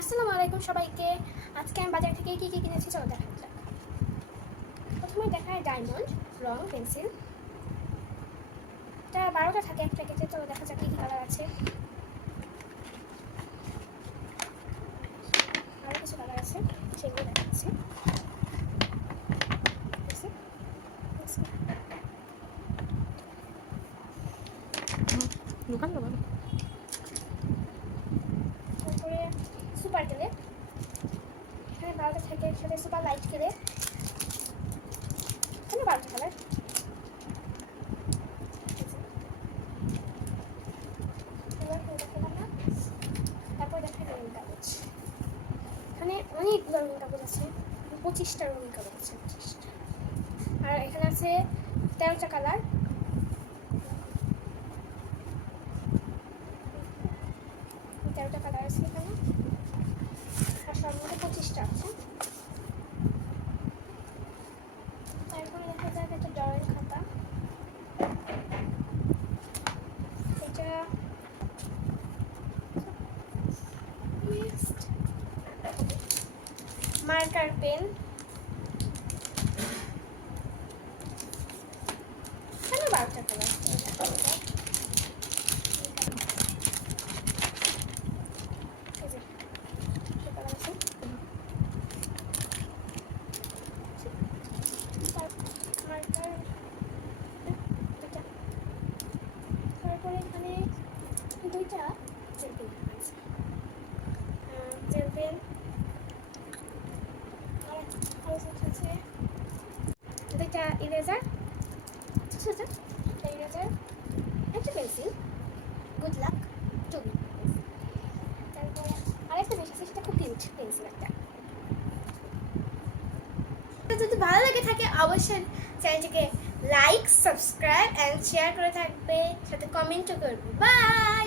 আসসালামু আলাইকুম সবাইকে। আজকে আমি বাজার থেকে কি কি কিনেছি চলো দেখা যাক। প্রথমে দেখায় ডায়মন্ড রং পেন্সিল, এটা 12টা থাকে এক প্যাকেটে। চলো দেখা যাক কি কি কালার আছে। আরও কিছু কালার আছে, সেগুলো দেখাচ্ছি। তারপরে সুপার কেলে, এখানে 12টা থাকে একসাথে। সুপার লাইট কেলে, এখানে 12টা কালার। তারপর দেখা রঙিন কাগজ, এখানে অনেকগুলো রঙিন কাগজ আছে, 25টা রঙিন কাগজ আছে, 25টা। আর এখানে আছে 13টা কালার। 13টা কালার আছে এখানে, আর সব মধ্যে 25টা আছে। তারপরে দেখা যায় একটা ড্রয়িং খাতা, এটা মার্কার পেন, এখানে 12টা কালার। তারপরে এখানে 2টা জেল পেন আছে, জেল পেন। আছে 2টা ইরেজার, ছোটো একটা ইরেজার, একটা পেন্সিল গুড লাক টুবি। তারপরে আরেকটা জিনিস আছে, সেটা খুব কিউট পেন্সিল একটা। যদি ভালো লেগে থাকে অবশ্যই চ্যানেলটিকে লাইক, সাবস্ক্রাইব অ্যান্ড শেয়ার করে থাকবে, সাথে কমেন্টও করবে। বাই।